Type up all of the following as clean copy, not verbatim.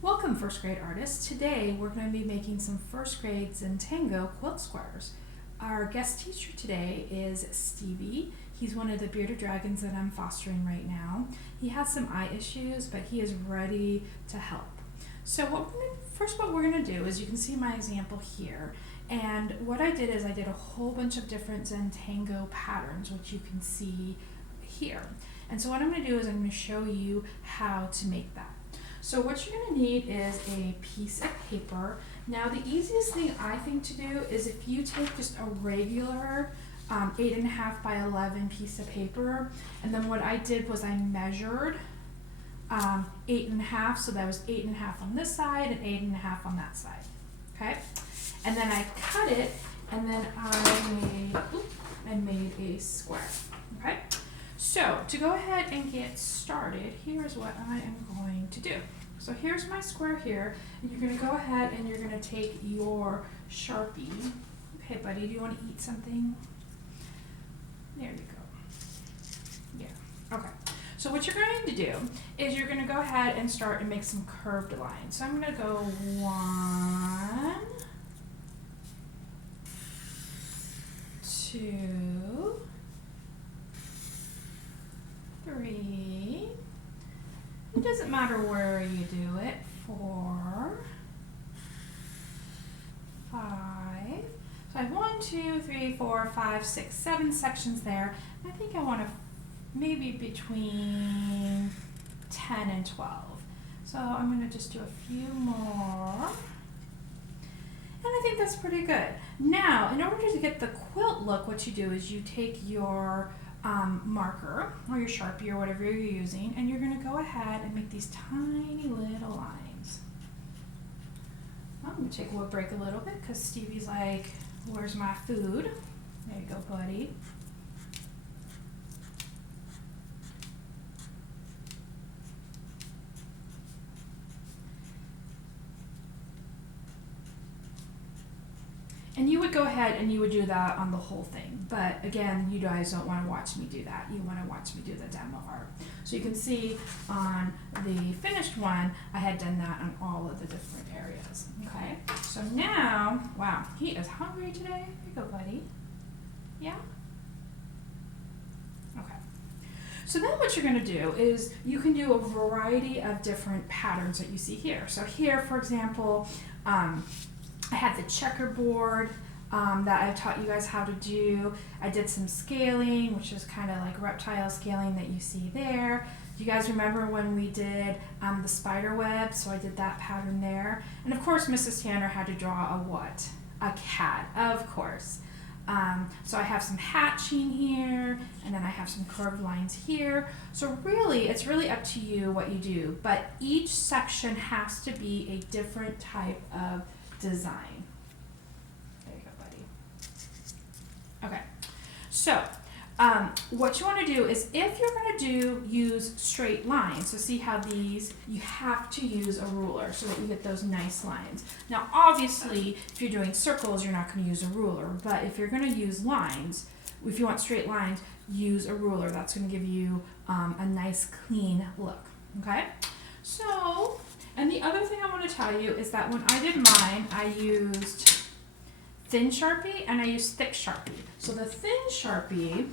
Welcome first grade artists. Today we're going to be making some first grade Zentango quilt squares. Our guest teacher today is Stevie. He's one of the bearded dragons that I'm fostering right now. He has some eye issues, but he is ready to help. So what we're going to do is, you can see my example here, and what I did is I did a whole bunch of different Zentango patterns, which you can see here. And so what I'm going to do is I'm going to show you how to make that. So what you're going to need is a piece of paper. Now the easiest thing I think to do is if you take just a regular 8.5 by 11 piece of paper, and then what I did was I measured 8.5, so that was 8.5 on this side and 8.5 on that side. Okay, and then I cut it, and then I made a square. Okay. So to go ahead and get started, here's what I am going to do. So here's my square here, and you're going to go ahead and you're going to take your Sharpie. Okay, buddy, do you want to eat something? There you go. Yeah, okay. So what you're going to do is you're going to go ahead and start and make some curved lines. So I'm going to go 1, 2, 3, it doesn't matter where you do it, 4, 5, so I have 1, 2, 3, 4, 5, 6, 7 sections there. I think I want to maybe between 10 and 12. So I'm going to just do a few more. And I think that's pretty good. Now, in order to get the quilt look, what you do is you take your marker or your Sharpie or whatever you're using, and you're going to go ahead and make these tiny little lines. I'm going to take a wood break a little bit because Stevie's like, where's my food? There you go, buddy. And you would go ahead and you would do that on the whole thing. But again, you guys don't want to watch me do that. You want to watch me do the demo art. So you can see on the finished one, I had done that on all of the different areas. Okay, so now, wow, he is hungry today. Here you go, buddy. Yeah? Okay. So then what you're going to do is you can do a variety of different patterns that you see here. So here, for example, I had the checkerboard that I've taught you guys how to do. I did some scaling, which is kind of like reptile scaling that you see there. Do you guys remember when we did the spider web? So I did that pattern there. And of course, Mrs. Tanner had to draw a what? A cat, of course. So I have some hatching here, and then I have some curved lines here. So really, it's really up to you what you do. But each section has to be a different type of design. There you go, buddy. Okay, so what you want to do is, if you're going to use straight lines, so see how these, you have to use a ruler so that you get those nice lines. Now obviously, if you're doing circles, you're not going to use a ruler, but if you're going to use lines, if you want straight lines, use a ruler. That's going to give you a nice clean look. Okay, so, and the other thing I want to tell you is that when I did mine, I used thin Sharpie and I used thick Sharpie. So the thin Sharpie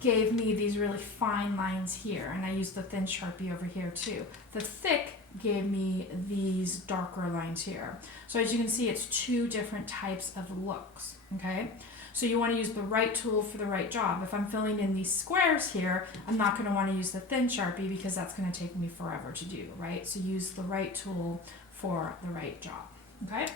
gave me these really fine lines here, and I used the thin Sharpie over here too. The thick gave me these darker lines here. So as you can see, it's two different types of looks, okay? So you want to use the right tool for the right job. If I'm filling in these squares here, I'm not going to want to use the thin Sharpie because that's going to take me forever to do, right? So use the right tool for the right job, okay?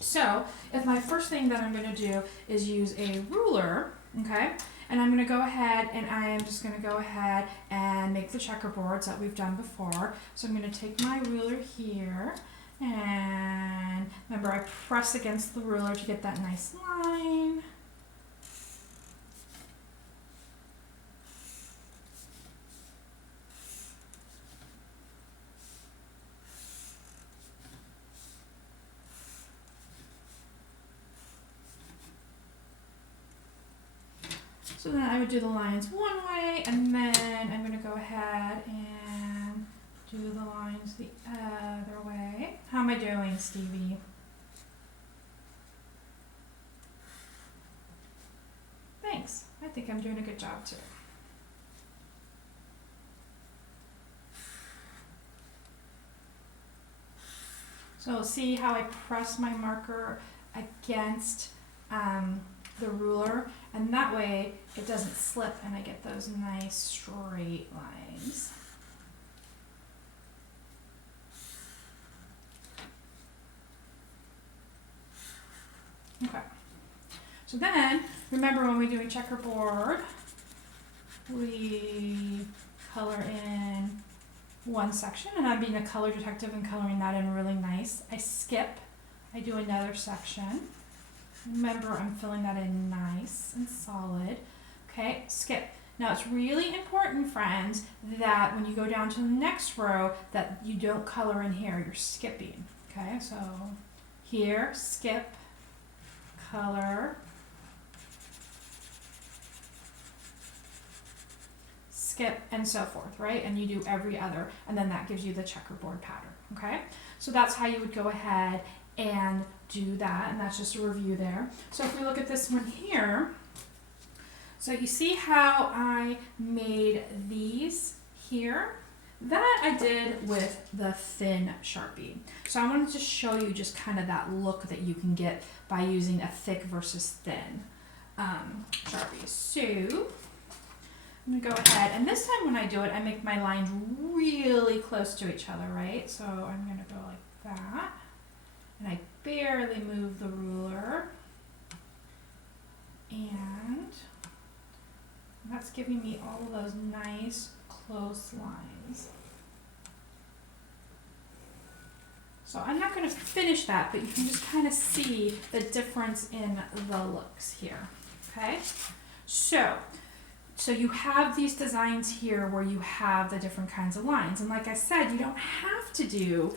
So if my first thing that I'm going to do is use a ruler, okay, and I'm going to go ahead and I am just going to go ahead and make the checkerboards that we've done before. So I'm going to take my ruler here, and remember, I press against the ruler to get that nice line. So then I would do the lines one way, and then I'm going to go ahead and do the lines the other way. am I doing, Stevie? Thanks. I think I'm doing a good job too. So see how I press my marker against the ruler, and that way it doesn't slip and I get those nice straight lines. Okay. So then, remember when we're doing checkerboard, we color in one section, and I'm being a color detective and coloring that in really nice. I skip, I do another section. Remember, I'm filling that in nice and solid. Okay, skip. Now it's really important, friends, that when you go down to the next row, that you don't color in here, you're skipping. Okay, so here, skip, color, skip, and so forth, right? And you do every other, and then that gives you the checkerboard pattern, okay? So that's how you would go ahead and do that, and that's just a review there. So if we look at this one here, so you see how I made these here? That I did with the thin Sharpie. So I wanted to show you just kind of that look that you can get by using a thick versus thin Sharpie. So I'm gonna go ahead, and this time when I do it, I make my lines really close to each other, right? So I'm gonna go like that, and I barely move the ruler, and that's giving me all of those nice close lines. So I'm not going to finish that, but you can just kind of see the difference in the looks here, okay? So you have these designs here where you have the different kinds of lines, and like I said, you don't have to do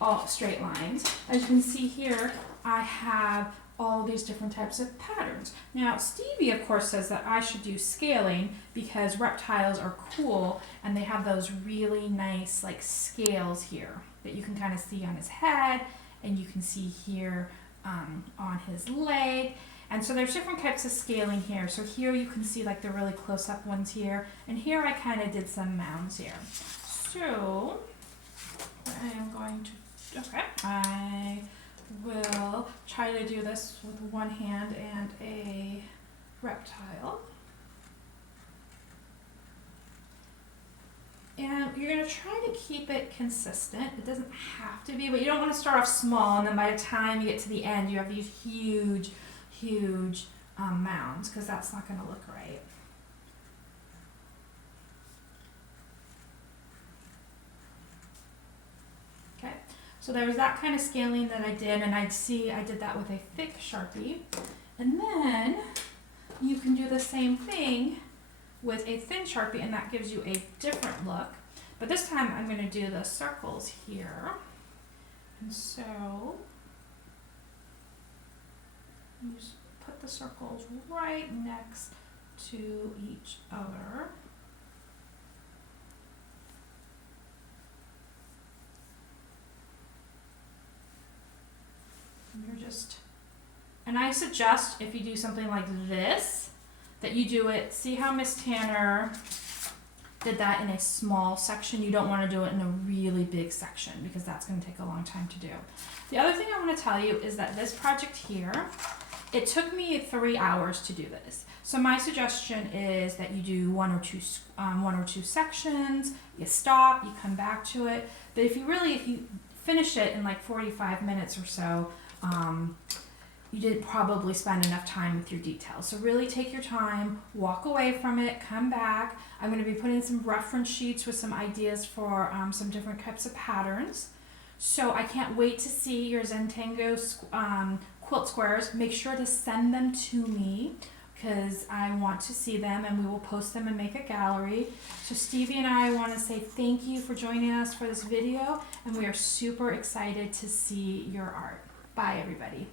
all straight lines. As you can see here, I have all these different types of patterns. Now, Stevie, of course, says that I should do scaling because reptiles are cool and they have those really nice like scales here that you can kind of see on his head, and you can see here on his leg. And so there's different types of scaling here. So here you can see like the really close-up ones here, and here I kind of did some mounds here. So I am going to, okay, I will try to do this with one hand and a reptile. And you're going to try to keep it consistent. It doesn't have to be, but you don't want to start off small and then by the time you get to the end you have these huge, huge mounds, because that's not going to look right. Okay. So there was that kind of scaling that I did, and I did that with a thick Sharpie. And then you can do the same thing with a thin Sharpie, and that gives you a different look. But this time I'm going to do the circles here. And so you just put the circles right next to each other. And I suggest if you do something like this, that you do it, see how Miss Tanner did that in a small section. You don't want to do it in a really big section because that's going to take a long time to do. The other thing I want to tell you is that this project here, it took me 3 hours to do this. So my suggestion is that you do one or two sections, you stop, you come back to it. But if you finish it in like 45 minutes or so, you didn't probably spend enough time with your details. So really take your time, walk away from it, come back. I'm going to be putting some reference sheets with some ideas for some different types of patterns. So I can't wait to see your Zentango quilt squares. Make sure to send them to me because I want to see them, and we will post them and make a gallery. So Stevie and I want to say thank you for joining us for this video, and we are super excited to see your art. Bye, everybody.